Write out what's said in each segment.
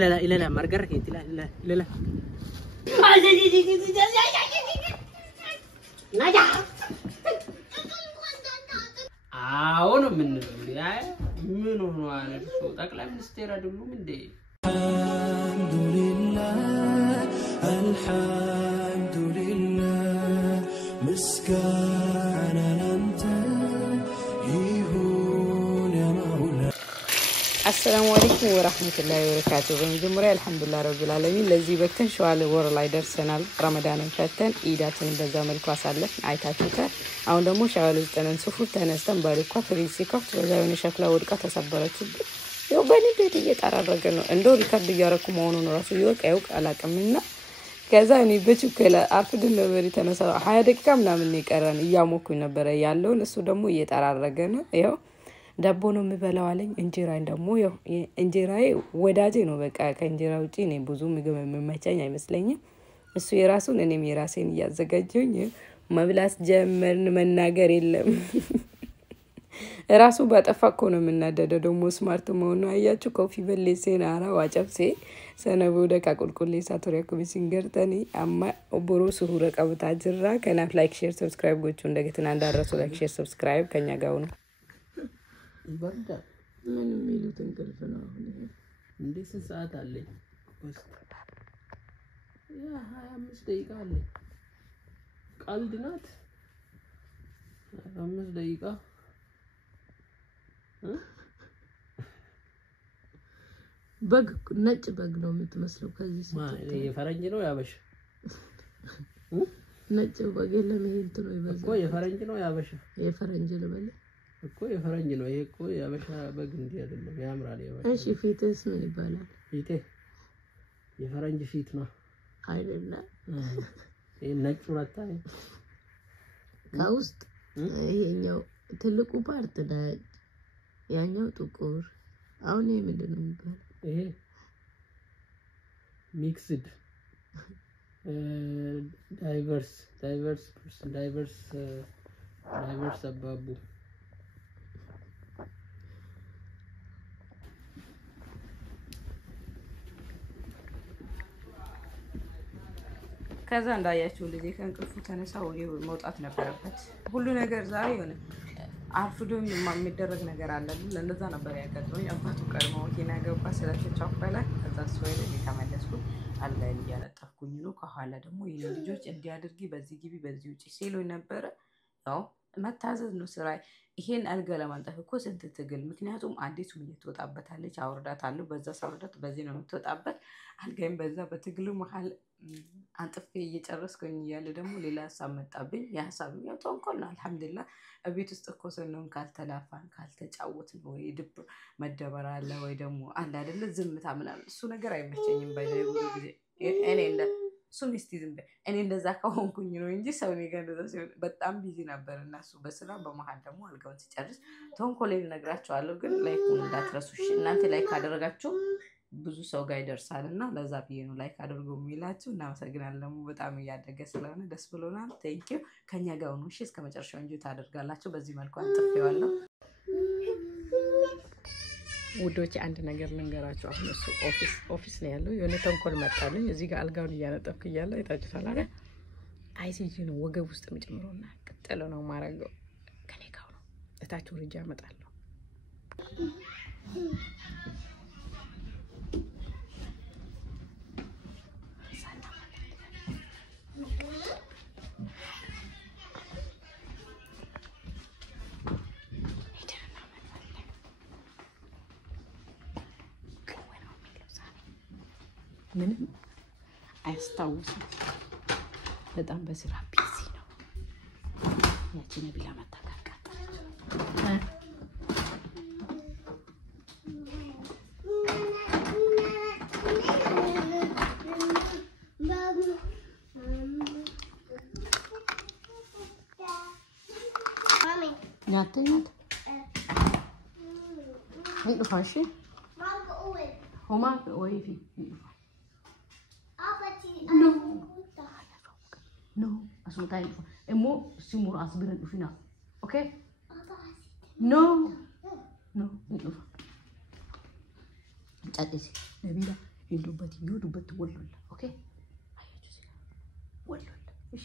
لا مرقرك لا አሁን ምን ሆኖ አለ ጠቅላይ ሚኒስቴር አይደሉም እንዴ አልহামዱሊላህ ምስጋና ላንተ ይሁን ያ መውላ السلام عليكم ورحمة الله وبركاته بمجموعة الحمد لله رب العالمين الذي بكتن شوال ور لاي درسنا رمضان فتن إيداتن بزامل كواسالف عيتاتوتا أو دمو شوال زتنن سفوف تنستن باركوا فريسي كفت وزاون شكلا ورقا تصبرت يو بني بيتي يتعرضنا اندو ريكارد ياركو مونون راسو يوك علاقة منا كذا اني بچو كلا عرفد النبري تنسا 20 دقيقة ምናምን ይቀራን ያሞኩኝ ነበር ያለው እሱ ደግሞ እየተራረገ ነው ይሄው ዳቦ ነው የሚበላው አለኝ እንጀራይ ደግሞ ያው እንጀራይ ወዳጄ ነው በቃ ከእንጀራ ውጪ እኔ ብዙ ምግብ የምመቸኝ አይመስለኝም እሱ የራሱን እኔም የራሴን ያዘጋጀኝ መብላስ ጀመርን መናገር የለም ራሱ ባጠፋኮ ነው የምናደደው ደግሞ ስማርት መሆኑ አያችሁ ኮፊ በሌሴና አራ ዋጨብሴ ሰነቡ ደካ ቁልቁሌ ሳቶሪያ ኮሚሲንገርተኒ አማ ኦቦሮ ሱሁረ ቀብታ ጅራ ከናፍ ላይክ ሼር ሰብስክራይብ ጎቹ እንደገና እንዳረሱ ላይክ ሼር ሰብስክራይብ ከኛ ጋር ነው برد من ميلو تنقلفنا عندي ساعات علي بس يا هاي 5 دقيقة علي قلدنات 5 دقيقة بق نج بق لو متمسلو كذي ما يفرنج ነው ያበሽ ነጭ በግ የለም ይሄ እንትኑ ይበዛ እኮ የፈረንጅ ነው ያበሽ የፈረንጅ ልበል እኮ የፈረንጅ ነው ይሄ እኮ ያበሻ በግ እንዴ አይደለም ያምራል ያበሻ እሺ ፊትስ ምን ይባላል ፊቴ የፈረንጅ ፊት ነው አይደለም ይሄ ነጭ ወጣይ ካውስት ይሄኛው ትልቁ ፓርት ላይ ያኛው ጥቁር አሁን ይሄ ምንድነው የሚባለው ይሄ ሚክስድ ዳይቨርስ አባቡ ከዛ እንዳያችሁ ልጅ ከንቅልፉ ተነሳው መውጣት ነበረበት ሁሉ ነገር ዛሬ ሆነ አርፍዶም የሚደረግ ነገር አለ ለነዛ ነበር ያቀጥረው አባቱ ቀርሞ መኪና ገባ ስለተቻፈለ ከዛ ሶይል ተመለስኩ አለ ያለጠፍኩኝ ነው ከኋላ ደግሞ የልጆች እንዲያድርጊ በዚህ ግቢ በዚህ ውጪ ሲሉ ነበር ያው መታዘዝ ነው ስራይ ይሄን አልጋ ለማንጠፍ እኮ ስንት ትግል ምክንያቱም አዲስ ምን ይተወጣበታለች አውርዳታለሁ በዛ ሳውርዳት በዚህ ነው የምትወጣበት አልጋም በዛ በትግሉ መሃል አንጥፌ እየጨረስኩኝ ያለ ደግሞ ሌላ ሐሳብ መጣብኝ ያ ሐሳብ ነው ተንኮል ነው አልহামዱሊላህ እቤት ውስጥ እኮ ሰነውን ካልተላፋን ካልተጫወትን ወይ ድብ መደበር አለ ወይ ደግሞ አለ አይደለ ዝምታ ምናምን እሱ ነገር አይመቸኝም ባይዘው ጊዜ እኔ እንደ ሱሚስቲዝም እኔ እንደዛ ከሆንኩኝ ነው እንጂ ሰው ነው ገንዘብ በጣም ቢዚ ነበር እና እሱ በስራ በመሃል ደግሞ አልጋውን ሲጨርስ ተንኮሌን ነግራቸዋለሁ ግን ላይኩን እንዳትረሱሽ እናንተ ላይክ አደረጋችሁ ብዙ ሰው ጋር ይደርሳልና ለዛ ቢዬ ነው ላይክ አድርጉ የሚላችሁ እና መሰግናለሁ በጣም ያደገ ስለሆነ ደስ ብሎናል ቴንክ ዩ ከኛ ጋር ነው እሺ እስከ መጨረሻው እንጂ ታደርጋላችሁ በዚህ መልኩ አንጥፌዋለሁ ውዶች አንድ ነገር ልንገራችሁ አሁን እሱ ኦፊስ ነው ያለው የሆነ ተንኮል መጣልኝ እዚህ ጋር አልጋውን እያነጠፍኩ እያለ አይታችሁታል አይደል አይሲጂ ነው ወገብ ውስጥ የሚጨምረውና ቀጠለ ነው ማረጋው ከኔ ጋር ነው እታችሁ ርጃ አመጣለሁ ምንም አያስታውስም በጣም በስራ ቢዚ ነው ያቺ ነብላ መታካካለች ማሚ ናተኛት ይጥፋሽ هما ويفي no asal tayo emo simur asbiran ufina okay no itu tadi sih nabila ይዱበት ወሎል ኦኬ አያችሁ ወሎል እሺ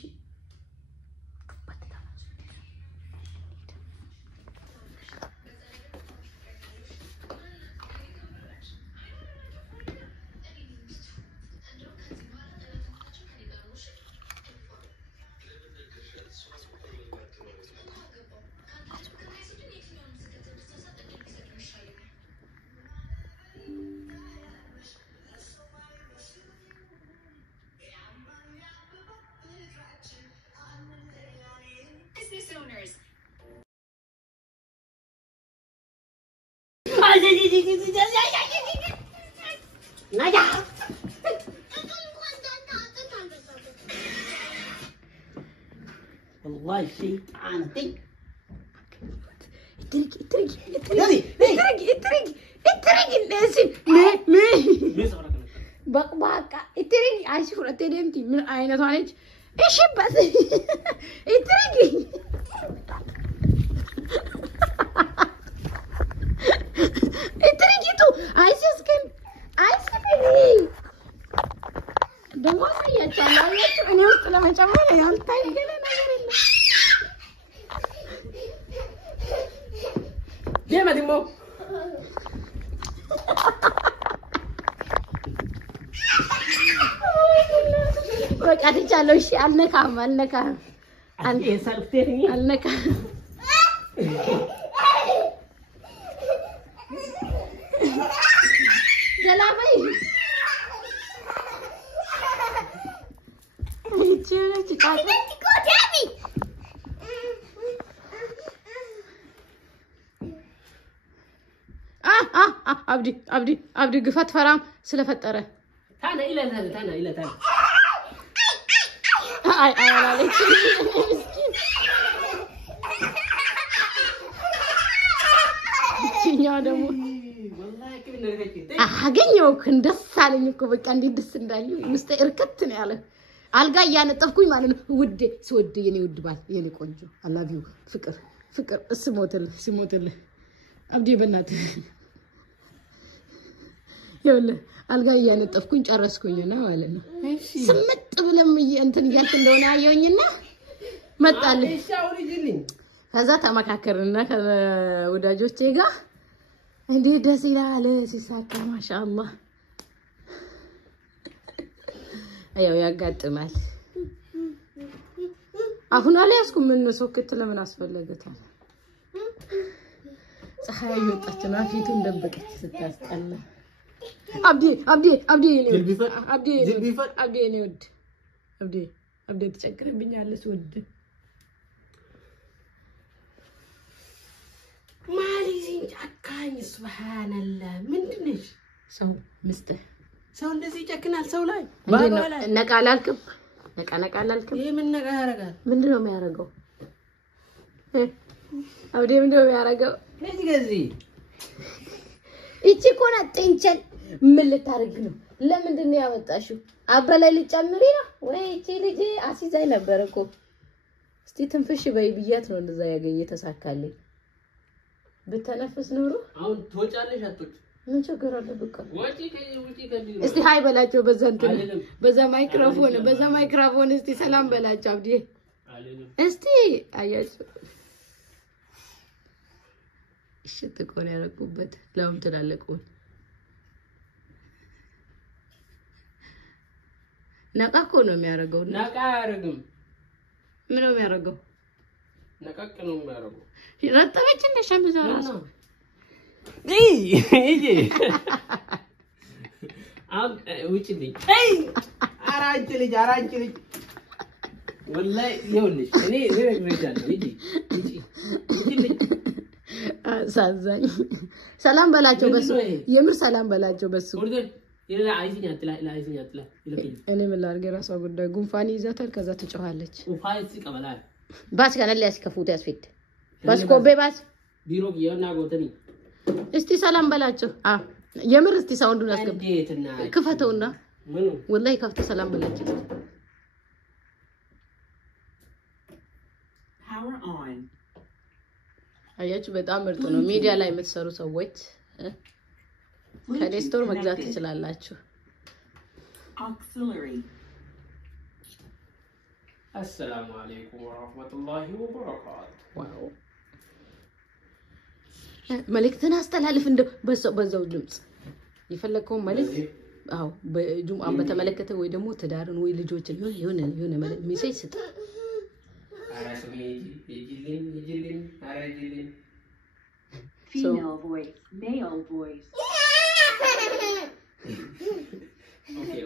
owners. والله شيء عانتي اترك الناسين بقى اترك عايش فرقتي دمتي من عينة ثانية ايش بس اترك اترك تو عايز اسكن دمو يا تشالو انا وسط لما تشمل يا التاي كده ديما ديمو بقى تشالو شي النكام ايه سالفتني النكام جلابي يجينا تشاتو عبدي قفت فرام سلفتره تانا الى تانا اي عليك مسكين يا دمو والله كيف نرجع አገኘውክ እንደሳለኝ እኮ በቃ እንዴት ደስ እንዳለኝ ምስተርከት ነው ያለ አልጋ ያነጠፍኩኝ ማለት ነው ውዴ ስወድ የኔ ውድ ባል የኔ ቆንጆ አላቪው ፍቅር ስሞትል አብዲ በእናት ይወለ አልጋ ያነጠፍኩኝ ጨረስኩኝና ማለት ነው ስምጥ ብለም እንትን እያልክ እንደሆነ አየውኝና መጣል ከዛ ተመካከርና ከወዳጆቼ ጋር እንዴ ደስ ይላል ሲሳካ ማሻአላህ አየው ያጋጥማል አሁን አልያዝኩም ምን ሶክት ለምን አስፈልገታል ፀሐይ ወጣችና ፊቱን ደበቀች ስታስጠላ አብዲ እኔ ወድ አብዲ ተጨክረብኛለስ ወድ مالي ጫካኝ سبحان الله ምንድነሽ ሰው ምስተ ሰው እንደዚህ ጨክናል ሰው ላይ ነቃላልክም ይሄ ምን ነቃ ያረጋል ምንድነው የሚያረጋው አብዲ ምንድነው የሚያረጋው ለዚህ እቺ ኮና ጤንቸል ምን ልታረግ ነው ለምንድነው ያመጣሽው አበላይ ልጨምሪ ነው ወይ እቺ ልጅ አሲዛይ ነበርኮ እስቲ ትንፍሽ በይ ብያት ነው እንደዛ ያገኘ ተሳካለኝ በተነፈስ ኑሮ አሁን ተወጫለሽ አጥቶች ምን ቸገር አለ በቃ ወጪ ከቢሮ እስቲ ሃይ በላቸው በዛ ማይክሮፎን እስቲ ሰላም በላቸው አብዲ እስቲ አያችሁ እሺ ተቆነ ያረቁበት ለምን ተላለቁ ነቃኮ ነው የሚያረጋው ነቃ ያረግም ምን ነው የሚያረጋው ነቃቅ ነው የሚያረጋው ረጠበች እንደ ሸምዛ ራሱ እይ አም ውጪልኝ አራንቺ ልጅ ወላሂ ይኸውልሽ እኔ ረግረጃለሁ ውጪልኝ ሳዛኝ ሰላም በላቸው በሱ የምር ሰላም በላቸው በሱ ይላ አይዚኛ አጥላ ይለከኝ እኔ ምን ላድርግ ራሷ ጉዳይ ጉንፋን ይዛታል ከዛ ትጮሃለች ኡፋይስ ይቀበላል ባስ ካለ ሊያስከፉት ያስፈት ባስ ኮቤ ባስ ቢሮ ይያና ጎተኒ እስቲ ሰላም በላቸው የምር እስቲ ሳውንዱን አስገብ ክፈተውና ምኑ ወላሂ ከፍተ ሰላም በላቸው Power on. አያችሁ በጣም ምርጥ ነው ሚዲያ ላይ የምትሰሩ ሰዎች ከኔስቶር መግዛት ትችላላችሁ Auxiliary. Assalamu alaikum wa rahmatullahi wa barakatuh. ዋው መልእክትን አስተላልፍ እንደ በዛው ድምጽ የፈለከው መልእክት አው በጁምአን በተመለከተ ወይ ደግሞ ትዳርን ወይ ልጆችን የሆነ ሜሴጅ ስጥ አራስሜ ይጅልኝ አራጅልኝ Female voice. Male voice.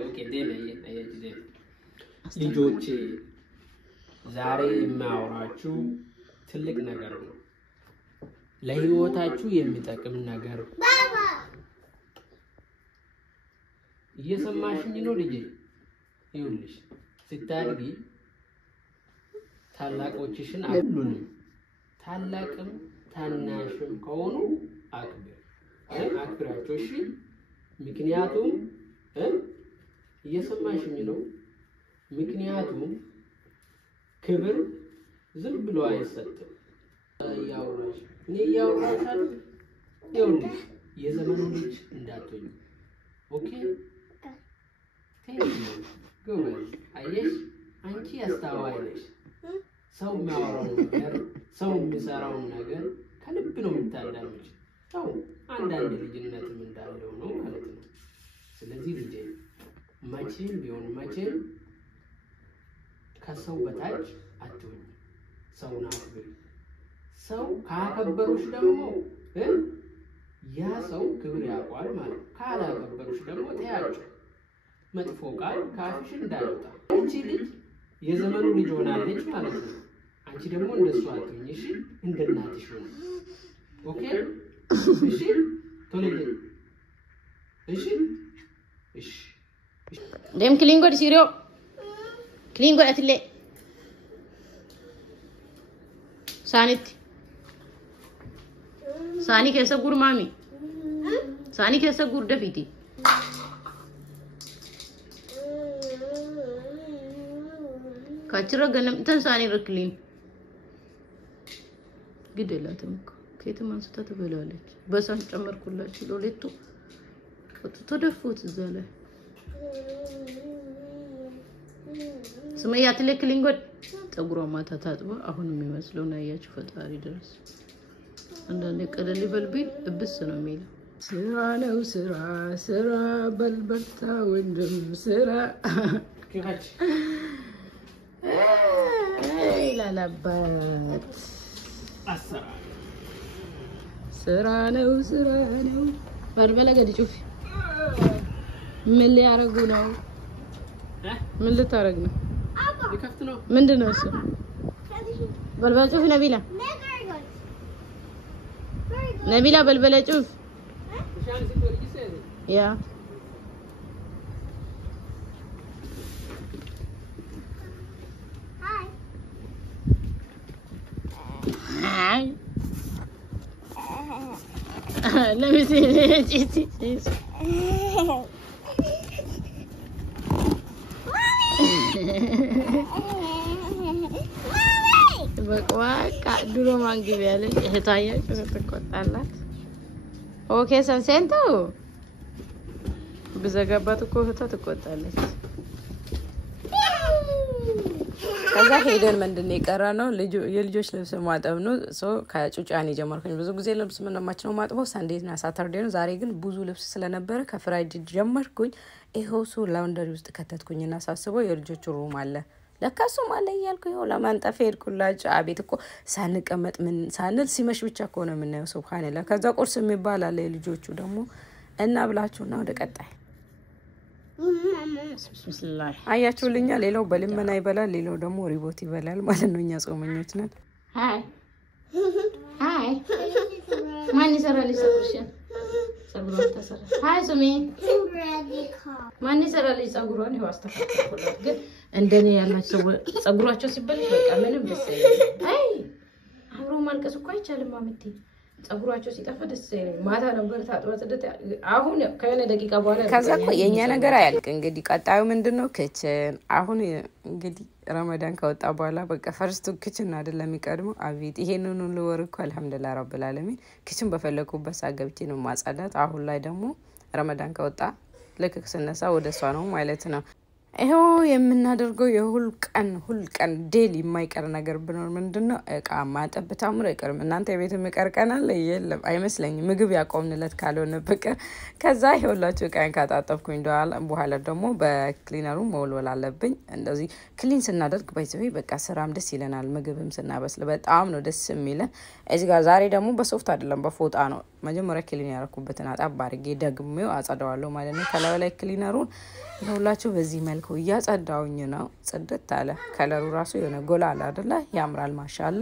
Okay, ልጆቼ ዛሬ የማወራችሁ ትልቅ ነገር ነው ለህይወታችሁ የሚጠቅም ነገር እየሰማሽኝ ነው ልጄ ይኸውልሽ ስታድጊ ታላቆችሽን ሁሉንም ታላቅም ታናሽም ከሆኑ አክብራቸው እሺ ምክንያቱም እየሰማሽኝ ነው ምክንያቱም ክብር ዝም ብሎ አይሰጥም ያውራሽ እኔ ያውራሻል ይኸውልሽ የዘመኑ ልጅ እንዳትሆኝ ኦኬ ጎበዝ አየሽ አንቺ አስተዋይ ነሽ ሰው የሚያወራው ነገር ሰው የሚሰራው ነገር ከልብ ነው የምታዳምጪ ሰው አንዳንድ ልጅነትም እንዳለው ነው ማለት ነው ስለዚህ ልጅ መቼም ቢሆን መቼም ከሰው በታች አትሁን ሰውን አክብሪ ሰው ካከበሩሽ ደግሞ ያ ሰው ክብር ያቋል ማለት ካላከበሩሽ ደግሞ ተያጩ መጥፎ ቃል ካፍሽ እንዳይወጣ አንቺ ልጅ የዘመኑ ልጅ ሆናለች ማለት ነው አንቺ ደግሞ እንደሱ አትሁኝ እሺ እንደናትሽ ነው ኦኬ እሺ ቶሎዬ እሺ እሺ dem klingo di sirio klingo atile sani kesa gur mami sani kesa gur dafiti kachira ganam tan sani raklin gidelatum ከየትም አንስታ ትበላለች በሳን ጨመርኩላችሁ ሎሌቱ ተደፉት ዘለ ስመያ ትልክልኝ ጎድ ፀጉሯ ማታ ታጥባ አሁን የሚመስለው ነው ያያችሁ ፈጣሪ ድረስ አንዳንዴ ቀለል ይበልብኝ እብስ ነው የሚለው ስራ ነው ስራ በልበርታ ወንድም ስራ ከካች ላላባት አሰራ ስራ ነው በርበላ ገድ ጩፍ ምን ሊያረጉ ነው ምን ልታረግ ነው ይከፍት ነው ምንድነው እሱ በልበላ ጩፍ ነቢላ በልበላ ጩፍ ያ Hi. Let me see. በቃ ድሮ ማንግብ ያለች እህታያችሁ ተቆጣላት ኦኬ ሰንሴንቶ በዘጋባት እኮ እህታ ተቆጣለች ከዛ ሄደን ምንድነው የቀራነው የልጆች ልብስ ማጠብ ነው ሶ ከጩጫኔ ጀመርኩኝ ብዙ ጊዜ ልብስ ምንማቸው ማጥበው ሳንዴና ሳተርዴ ነው ዛሬ ግን ብዙ ልብስ ስለነበረ ከፍራይዴ ጀመርኩኝ ይሄውሱ ላውንደሪ ውስጥ ከተትኩኝና ሳስበው የልጆች ሩም አለ ለካሱ ማለ ያልኩ ይሆ ለማንጠፍ ሄድኩላችሁ አቤት እኮ ሳንቀመጥ ምን ሳንል ሲመሽ ብቻ ኮነ ምናየው ሱብሃንአላህ ከዛ ቁርስ የሚባል አለ የልጆቹ ደግሞ እና ብላችሁና ወደ ቀጣይ ቢስሚላህ አያችሁልኛ ሌላው በልመና ይበላል ሌላው ደግሞ ሪቦት ይበላል ማለት ነው እኛ ጾመኞች ነን ሃይ ማን ይሰራል ይሰሩሽን ፀጉሯ ተሰራ ሃይ ሱሚ ማን ይሰራል ፀጉሯን ይዋስ ተፈቀደላት ግን እንደኔ ያላችሁ ፀጉሯቸው ሲበልሽ በቃ ምንም ደስ አይልም አይ አብሮ ማልቀስ እኮ አይቻልም ማምቲ ፀጉሯቸው ሲጠፋ ደስ አይልም ማታ ነበር ታጥባ ጽድት አሁን ከሆነ ደቂቃ በኋላ ከዛ እኮ የኛ ነገር አያልቅ እንግዲህ ቀጣዩ ምንድነው ክችን አሁን እንግዲህ ረመዳን ከወጣ በኋላ በቃ ፈርስቱ ክችን አይደለም የሚቀድመው አቤት ይሄንን ሁሉ ወርኩ አልহামዱሊላህ ረብል ዓለሚን ክችን በፈለኩበት ሳገብቼ ነው ማጻዳት አሁን ላይ ደግሞ ረመዳን ከወጣ ልክ ስነሳ ወደ እሷ ነው ማለት ነው። ይሄው የምናደርገው የሁል ቀን ዴሊ የማይቀር ነገር ብኖር ምንድነው እቃ ማጠብ ታምሮ አይቀርም። እናንተ የቤት የሚቀርቀናል የለም አይመስለኝም ምግብ ያቆምንለት ካልሆነ በቀር። ከዛ ይኸውላችሁ እቃን ካጣጠብኩኝ በኋላ ደግሞ በክሊነሩ መወልወል አለብኝ። እንደዚህ ክሊን ስናደርግ ባይዘይ በቃ ስራም ደስ ይለናል። ምግብም ስናበስል በጣም ነው ደስ የሚለን። እዚህ ጋር ዛሬ ደግሞ በሶፍት አይደለም በፎጣ ነው መጀመሪያ ክሊን ያደረኩበትን አጣብ አድርጌ ደግሜው አጸዳዋለሁ ማለት ነው። ከላዩ ላይ ክሊነሩን ይኸውላችሁ በዚህ መልኩ እያጸዳውኝ ነው። ጽድት አለ። ከለሩ ራሱ የሆነ ጎላ አለ አይደለ? ያምራል ማሻአላ።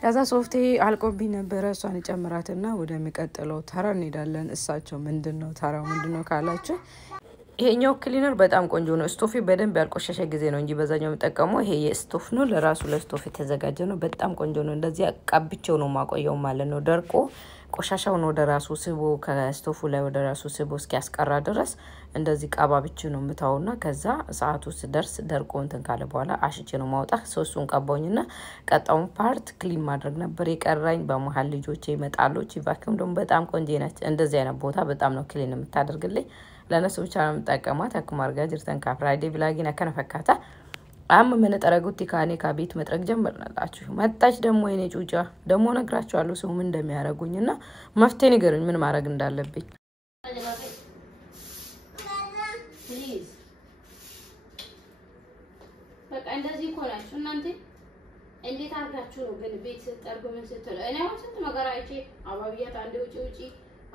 ከዛ ሶፍቴ አልቆብኝ ነበረ። እሷን ጨምራትና ወደሚቀጥለው ተራ እንሄዳለን። እሳቸው ምንድነው ተራው ምንድነው ካላችሁ ይሄኛው ክሊነር በጣም ቆንጆ ነው። ስቶፊ በደንብ ያልቆሸሸ ጊዜ ነው እንጂ በዛኛው የምጠቀመው ይሄ የስቶፍ ነው። ለራሱ ለስቶፍ የተዘጋጀ ነው። በጣም ቆንጆ ነው። እንደዚህ ቀብቼው ነው ማቆየው ማለት ነው። ደርቆ ቆሻሻውን ወደ ራሱ ስቦ ከስቶፉ ላይ ወደ ራሱ ስቦ እስኪያስቀራ ድረስ እንደዚህ ቀባብቼ ነው ምታውና ከዛ ሰዓቱ ሲደርስ ደርቆ እንትን ካለ በኋላ አሽቼ ነው ማውጣት። ሶስቱን ቀባውኝና ቀጣውን ፓርት ክሊን ማድረግ ነበር የቀራኝ። በመሃል ልጆቼ ይመጣሉ። ቫክዩም ደግሞ በጣም ቆንጆ ነች። እንደዚህ አይነት ቦታ በጣም ነው ክሊን የምታደርግልኝ። ለነሱ ብቻ ነው የምጠቀማት። አክማርጋ ጅርተን ካፍራይዴ ብላጊና ከነፈካታ አም ምን ጠረጉት ካኔ ከቤት መጥረግ ጀመርናላችሁ። መጣች ደግሞ የኔ ጩጫ ደግሞ ነግራችኋለሁ ሰው ምን እንደሚያረጉኝና መፍትሄ ንገሩኝ ምን ማድረግ እንዳለብኝ። በቃ እንደዚህ ኮላችሁ እናንተ እንዴት አርጋችሁ ነው ግን ቤት ጠርጎ ምን ስትሉ እኔ አሁን ስንት ነገር አይቼ አባቢያት አንዴ ውጪ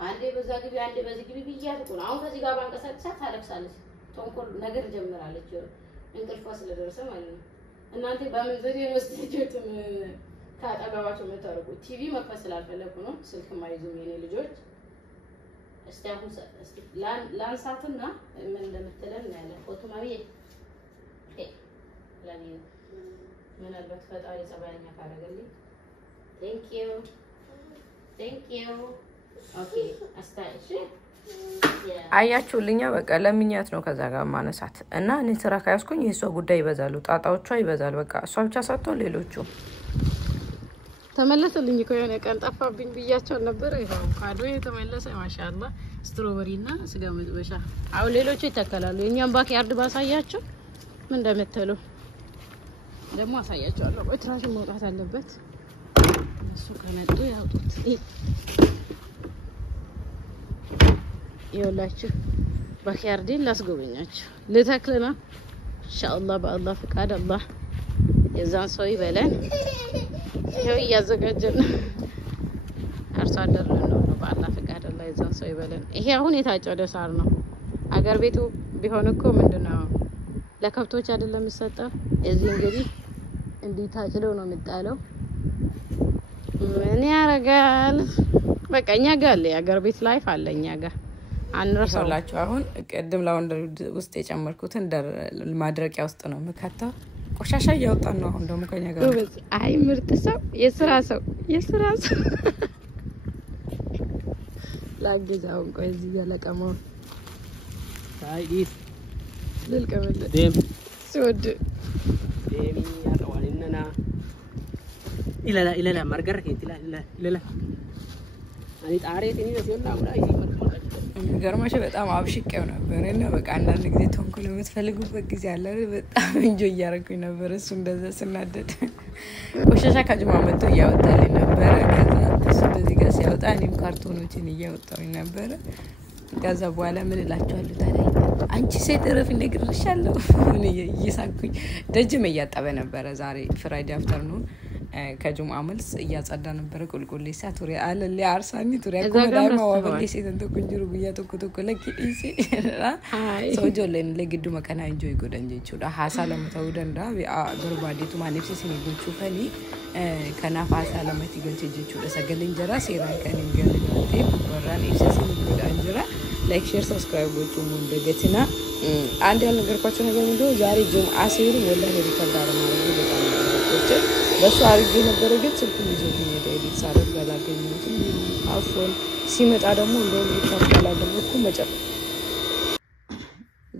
አንዴ በዛ ግቢ አንዴ በዚህ ግቢ ብያት እኮ ነው። አሁን ከዚህ ጋር ባንቀሳቀሳት ታለቅሳለች። ተንኮል ነገር ጀምራለች። እንቅልፏ ስለደረሰ ማለት ነው። እናንተ በምን ዘዴ ነው ስትሄዱት ካጠገባቸው የምታረጉት? ቲቪ መክፈት ስላልፈለኩ ነው። ስልክ ማይዙም የኔ ልጆች። እስቲ አሁን እስቲ ላንሳትና ምን እንደምትለን ያለ ፎቶ ማብዬ ለኔ ምን አልባት ፈጣሪ ጸባይኛ ካረገልኝ ቴንክ ዩ ኦኬ አስታይሽ አያችሁልኛ በቃ ለምኛት ነው ከዛ ጋር ማነሳት እና እኔ ስራ ካያስኩኝ የሷ ጉዳይ ይበዛሉ ጣጣዎቿ ይበዛል። በቃ እሷ ብቻ ሳትሆን ሌሎቹ ተመለሰልኝ እኮ የሆነ ቀን ጠፋብኝ ብያቸው ነበር። ይሄው ካዶ የተመለሰ ማሻአላ ስትሮበሪና ስጋ መጥበሻ። አሁን ሌሎቹ ይተከላሉ። የኛም ባክ ያርድ ባሳያቸው ምን እንደምትሉ ደግሞ አሳያቸዋለሁ። ትራሽ መውጣት አለበት። እሱ ከነጡ ያውጡት። ይኸውላችሁ ባክያርዲን ላስጎበኛችሁ ልተክል ነው ኢንሻአላህ በአላህ ፍቃድ አላህ የዛን ሰው ይበለን። ይሄው እያዘጋጀን አርሶ አደር ነው በአላህ ፍቃድ አላህ የዛን ሰው ይበለን። ይሄ አሁን የታጨደ ሳር ነው። አገር ቤቱ ቢሆን እኮ ምንድነው ለከብቶች አይደለም የሚሰጠው። እዚህ እንግዲህ እንዲህ ታጭደው ነው የሚጣለው። ምን ያረጋል በቃ እኛ ጋር አለ የአገር ቤት ላይፍ አለ እኛ ጋር አንረሳላችሁ። አሁን ቅድም ላውንደሪ ውስጥ የጨመርኩትን ማድረቂያ ውስጥ ነው መከታው። ቆሻሻ ያወጣን ነው አሁን ደግሞ ከኛ ጋር አይ ምርጥ ሰው የስራ ሰው ላግዛው ቆይ እዚህ ያለቀመው ታይዲት ልልቀበል ደም ሲወድ ደም ያጠዋልነና ኢላላ ማርገር ኢላላ አኒ ጣሬት እኔ ነው ሲሆንና ወላ ይሄ ገርማሽ በጣም አብሽቀው ነበር እና በቃ አንዳንድ ጊዜ ተንኮል የምትፈልጉበት ጊዜ አለ። በጣም እንጆ እያረኩኝ ነበር እሱ እንደዛ ስናደድ። ቆሻሻ ከጅማ መጥቶ እያወጣልኝ ነበር። ከዛ እሱ እንደዚህ ጋር ሲያወጣ እኔም ካርቶኖችን እያወጣሁኝ ነበር። ከዛ በኋላ ምን እላችኋለሁ ታዲያ አንቺ ሴት ረፍ እንደግርሻለሁ ምን እየሳኩኝ ደጅም እያጠበ ነበር። ዛሬ ፍራይዴ አፍተርኑን ከጁምዓ መልስ እያጸዳ ነበር። ቁልቁል ሳቱሪ አለ ለአርሳኒ ቱሪያ ኮዳማ ወበሊ ሲተንተ ኩንጅሩ በያተኩተኩ ለኪዲሲ ሶጆለን ለግዱ መከና እንጆይ ጎደንጆቹ ሐሳ ለምታውደንዳ በርባዲቱ ማንፍሲ ሲኒጎቹ ፈኒ ከናፋ ሰላመት ይገልጽጆቹ ለሰገልን ጀራ ሲራን ከኒን ገለቴ ወራን ኢብሲሲ ጎዳንጀራ ላይክ ሼር ሰብስክራይብ ወጡ እንደገትና አንድ ያለ ነገርኳቸው ነገር ምንድነው ዛሬ ጁምዓ ሲሩ ወላሂ ሪከርድ አረማረግ በጣም ነው በሱ አርጌ ነበር ግን ስልኩ ይዞኝ ሄደ። ኤዲት ሳደርግ አላገኘሁትም። አፎን ሲመጣ ደግሞ እንደው ሪከርድ አላደረኩ መጨረሻ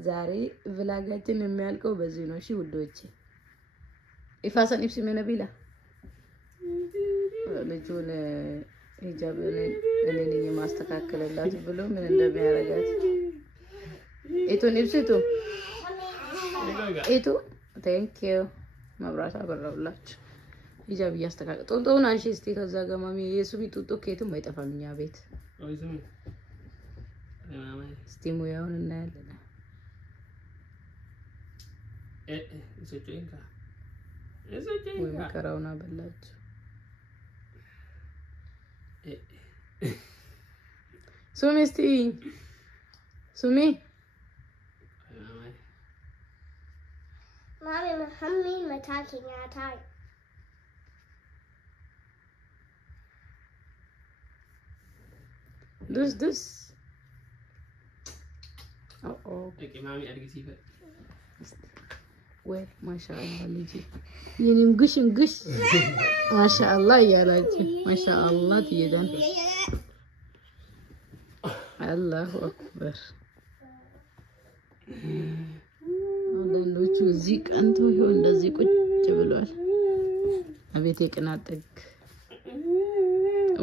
ዛሬ ቭላጋችን የሚያልቀው በዚህ ነው። እሺ ውዶቼ ኢፋሰን ኢብሲ መነቢላ ልጁን ሂጃብ እኔ ማስተካከለላት ብሎ ምን እንደሚያረጋት Itun ibsitu. Itu. Thank you. መብራት አበራውላችሁ ሂጃብ እያስተካከለ ጦንጦውን አንሺ እስቲ ከዛ ጋር ማሚ የሱሚ ጡጦ ከየትም አይጠፋም እኛ ቤት እስቲ ሙያውን እናያለን ወይ መከራውን አበላችሁ ሱሚ እስቲ ሱሚ Mommy, Muhammad, my talking at time. This. Oh. Okay, mommy, I can see it. Well, mashallah, liji. English. Mashallah, ya liji. Mashallah, tiyedan. Allahu Akbar. አንዳንዶቹ እዚህ ቀንቶ ይሆን እንደዚህ ቁጭ ብሏል አቤት የቅናጠቅ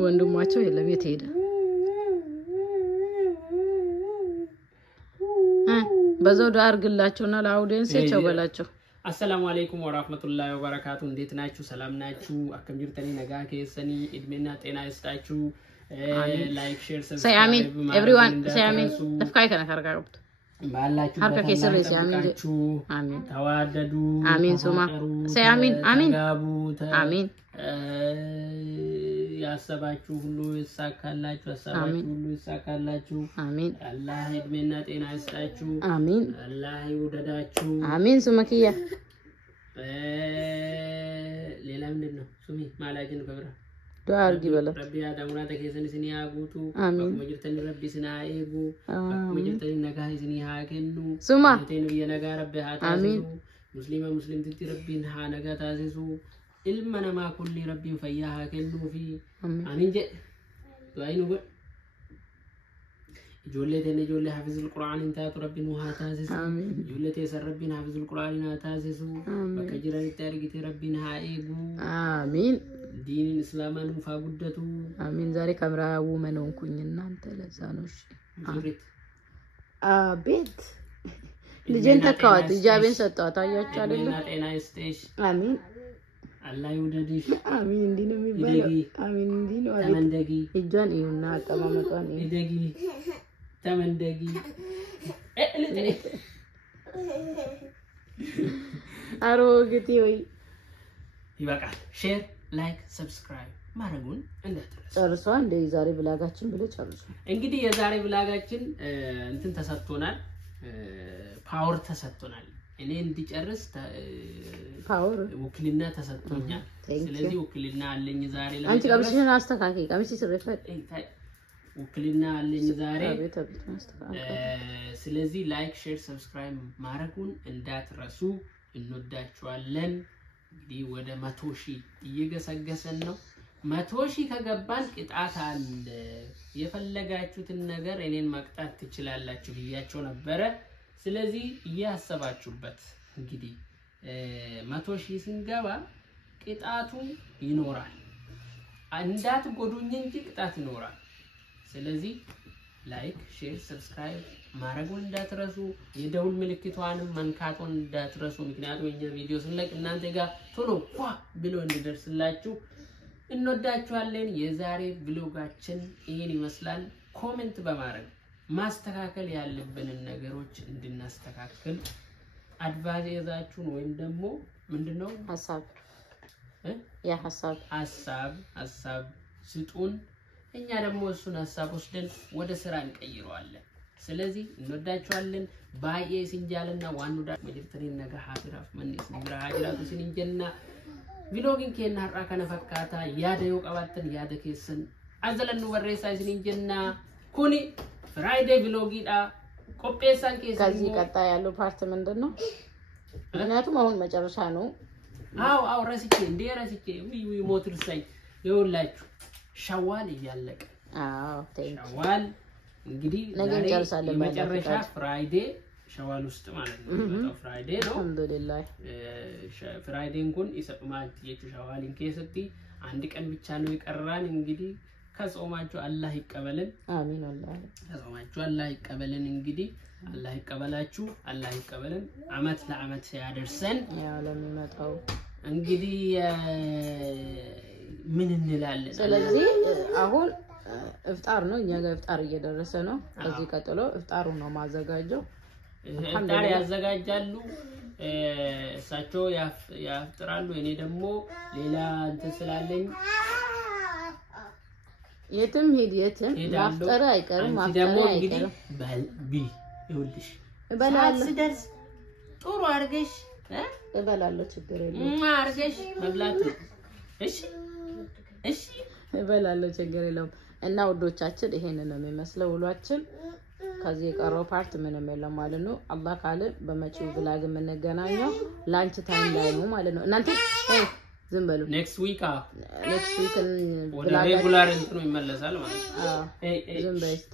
ወንድማቸው የለም የት ሄደ በዛው ዳር ግላቸውና ለአውዲየንስ ያቻውላቸው አሰላሙ አለይኩም ወራህመቱላሂ ወበረካቱ እንዴት ናችሁ ሰላም ናችሁ አከምጅርተኒ ነጋ ከሰኒ እድሜና ጤና ይስጣችሁ ላይክ ሼር ሰብስክራይብ everyone say amin ለፍካይ ከነ ካርጋሩት ባላችሁ harka keessa reesi አሜን ተዋደዱ አሜን ሱማ say amin አሜን ያሰባችሁ ሁሉ ይሳካላችሁ ያሰባችሁ ሁሉ ይሳካላችሁ አሜን አላህ እድሜና ጤና ይስጣችሁ አሜን አላህ ይወደዳችሁ አሜን ሱመኪያ ሌላ ምንድነው ሱሚ ማላጅን ከብራ ዱዓ አርጊ በለ ረቢ አዳሙና ተከሰን ሲኒ ያጉቱ አሜን መጅርተን ረቢ ሲናይጉ መጅርተን ነጋ ሲኒ ሃከኑ ሱማ ተኑ የነጋ ረቢ ሃታሲሱ ሙስሊም ትቲ ረቢን ሃ ነጋ ታሲሱ ilma namaa kulli rabbiin fayyaa haa kennuufi anin jedhe du'aayin godhe ijoollee teenne ijoollee hafizul qura'aanin taatu rabbiin haa taasisu ijoollee teessan rabbiin hafizul qura'aanin haa taasisu bakka jiranitti argite rabbiin haa eegu አሚን diiniin islaamaa nuuf haa guddatu አሚን ዛሬ ካሜራ ውመን ሆንኩኝ እናንተ ለዛ ነው እሺ ዙሪት አቤት ልጄን ተካዋት ሂጃቤን ሰጣት አያችሁ አይደል ጤና ይስጥሽ አሚን Allah yudadish አሚን እንዲህ ነው የሚባለው አሚን እንዲህ ነው አቤት ተመንደጊ እጇን ይሁንና አቀማመጧን ይደጊ ተመንደጊ አሮግቲ ወይ ይበቃል ሼር ላይክ ሰብስክራይብ ማድረጉን እንዳትረሱ ጨርሷ እንደ ዛሬ ብላጋችን ብለ ጨርሷ እንግዲህ የዛሬ ብላጋችን እንትን ተሰጥቶናል ፓወር ተሰጥቶናል እኔ እንዲጨርስ ፓወር ውክልና ተሰጥቶኛል ስለዚህ ውክልና አለኝ ዛሬ አንቺ ቀምሽን አስተካክይ ቀምሽ ሲረፈት ውክልና አለኝ ዛሬ ስለዚህ ላይክ ሼር ሰብስክራይብ ማድረጉን እንዳትረሱ እንወዳችኋለን እንግዲህ ወደ 100,000 እየገሰገሰን ነው 100,000 ከገባን ቅጣት አለ የፈለጋችሁትን ነገር እኔን መቅጣት ትችላላችሁ ብያችሁ ነበር ስለዚህ ያሰባችሁበት እንግዲህ 100,000 ስንገባ ቅጣቱ ይኖራል እንዳትጎዱኝ እንጂ ቅጣት ይኖራል ስለዚህ ላይክ ሼር ሰብስክራይብ ማድረጉን እንዳትረሱ የደውል ምልክቷንም መንካቱን እንዳትረሱ ምክንያቱም እኛ ቪዲዮ ስለቅ እናንተ ጋር ቶሎ ፏ ብሎ እንዲደርስላችሁ እንወዳችኋለን የዛሬ ብሎጋችን ይሄን ይመስላል ኮሜንት በማድረግ ማስተካከል ያለብንን ነገሮች እንድናስተካክል አድቫይዛችሁን ወይም ደግሞ ምንድነው ሐሳብ ሐሳብ ስጡን እኛ ደግሞ እሱን ሐሳብ ወስደን ወደ ስራ እንቀይረዋለን ስለዚህ እንወዳችኋለን ባዬ ሲንጃልና ዋኑዳ መጅርተኒ ነጋ ሀድራፍ መንስ ንግራ ሀጅራቱ ሲንጀና ቪሎጊን ከና ሀራ ከነፈካታ ያደዩ ቀባተን ያደ ከሰን አዘለኑ ወሬሳ ሲንጀና ኩኒ ፍራይዴ ቪሎጊዳ ቆጴሳን ከሰን ከዚህ ቀጣይ ያለው ፓርት ምንድነው ምክንያቱም አሁን መጨረሻ ነው አው ረስቼ ወይ ሞትርሳይ ይውላችሁ ሸዋል ይያለቀ ሸዋል እንግዲህ ዛሬ መጨረሻ ፍራይዴ ሸዋል ውስጥ ማለት ነው ፍራይዴ ነው አልহামዱሊላህ ፍራይዴን ኩን ይሰማት የቹ ሸዋልን ከሰቲ አንድ ቀን ብቻ ነው ይቀራን እንግዲህ ከጾማችሁ አላህ ይቀበልን አሚን አላህ ከጾማችሁ አላህ ይቀበልን እንግዲህ አላህ ይቀበላችሁ አላህ ይቀበልን አመት ለአመት ያደርሰን ያ ለሚመጣው እንግዲህ ምን እንላለን ስለዚህ አሁን ኢፍጣር ነው እኛ ጋር ኢፍጣር እየደረሰ ነው ከዚህ ቀጥሎ ኢፍጣሩ ነው ማዘጋጀው ኢፍጣር ያዘጋጃሉ እሳቸው ያፍጥራሉ እኔ ደግሞ ሌላ እንትን ስላለኝ የትም ሄድ የትም ማፍጠር አይቀርም ማፍጠር አይቀርም በልቢ ይውልሽ እበላለሁ ሲደርስ ጥሩ አርገሽ እበላለሁ ችግር የለውም አርገሽ መብላት እሺ እበላለሁ ችግር የለውም እና ወዶቻችን ይሄንን ነው የሚመስለው ውሏችን ከዚህ የቀረው ፓርት ምንም የለም ማለት ነው አላህ ካለ በመጪው ብላግ የምንገናኘው ላንች ታይም ላይ ነው ማለት ነው እናንተ ዝም በሉ next week ወደ ሬጉላር እንትኑ ይመለሳል ማለት ዝም በይስት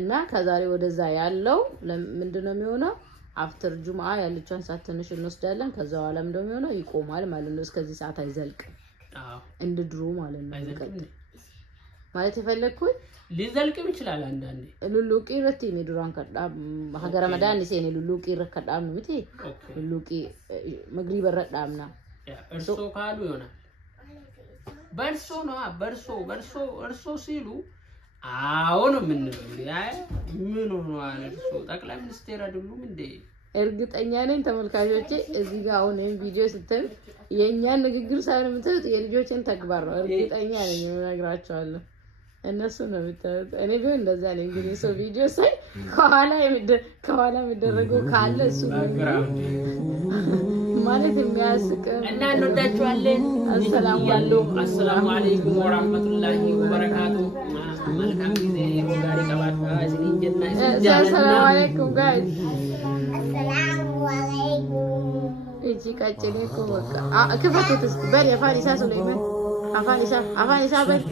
እና ከዛሬ ወደዛ ያለው ምንድነው የሚሆነው አፍተር ጁምአ ያለችውን ሰዓት ትንሽ እንወስዳለን ከዛ በኋላም እንደሚሆነው ይቆማል ማለት ነው እስከዚህ ሰዓት አይዘልቅም እንደ ድሮ ማለት ነው ማለት የፈለኩት ሊዘልቅም ይችላል አንዳንዴ ሉሉቂ ረቲ ሚድራን ከዳ ሀገረ መዳን ሲኔ ሉሉቂ ረከዳም ነው ምቲ ሉሉቂ መግሪብ ረዳምና እርሶ ካሉ ይሆናል በርሶ ሲሉ አሁን ምን ሆኗል እርሶ ጠቅላይ ሚኒስቴር አይደሉም እንዴ እርግጠኛ ነኝ ተመልካቾቼ እዚህ ጋር አሁን ይሄን ቪዲዮ ስትል የኛን ንግግር ሳይሆን የምትሉት የልጆችን ተግባር ነው እርግጠኛ ነኝ እነግራቸዋለሁ እነሱ ነው የምታዩት እኔ ቢሆን እንደዛ ነኝ እንግዲህ ሰው ቪዲዮ ሳይ ከኋላ የሚደረገው ካለ እሱ ማለት የሚያስቅ እና እንወዳችኋለን አሰላሙ አለይኩም ወራህመቱላሂ ወበረካቱ መልካም ጊዜ ወጋሪ ቀባታ እዚህ ጀና ሰላም አለይኩም ጋይስ Assalamu alaikum. እጂ ካጨኔ እኮ በቃ ከፈቱት በል የፋሪሳ ሱለይማን አፋኒሳ በል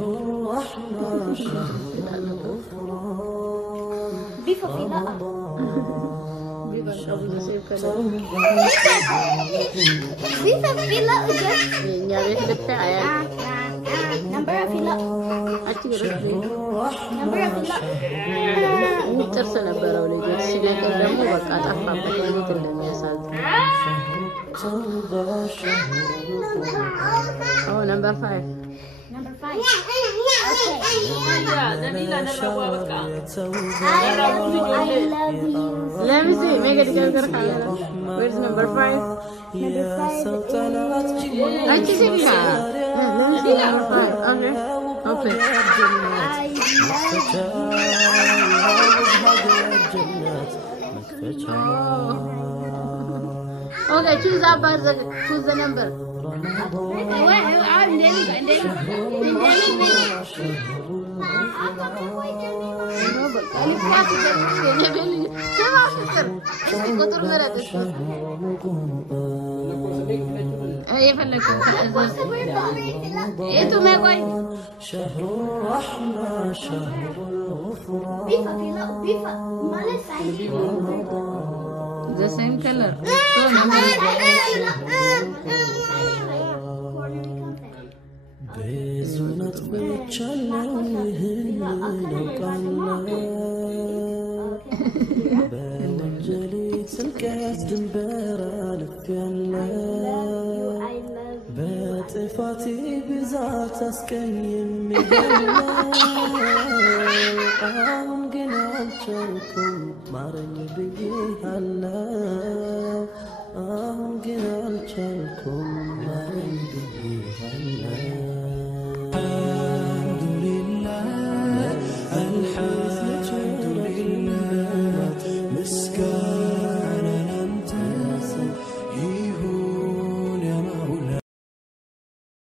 Bifa fila. Bifa fila udah. የኛ ቤት ልክ አያ Number fila. Number fila. ጥርስ ነበረው ልጅ ሲለቀቅ ደግሞ በቃ ጠፋበት እንዴት እንደሚያሳዝን Oh, number 5. Number 5. Okay. Yeah, Nabila Narwa baka. I love you. Let me see. Make it go camera. Where's number 5? Number 5. I just see that. Let me see number 5. Okay. Okay, choose up as choose the number. The same color. በጥፋቴ ብዛት አስቀይሜ አሁን ግን አልቻልኩም ማረኝ ብዬሃለሁ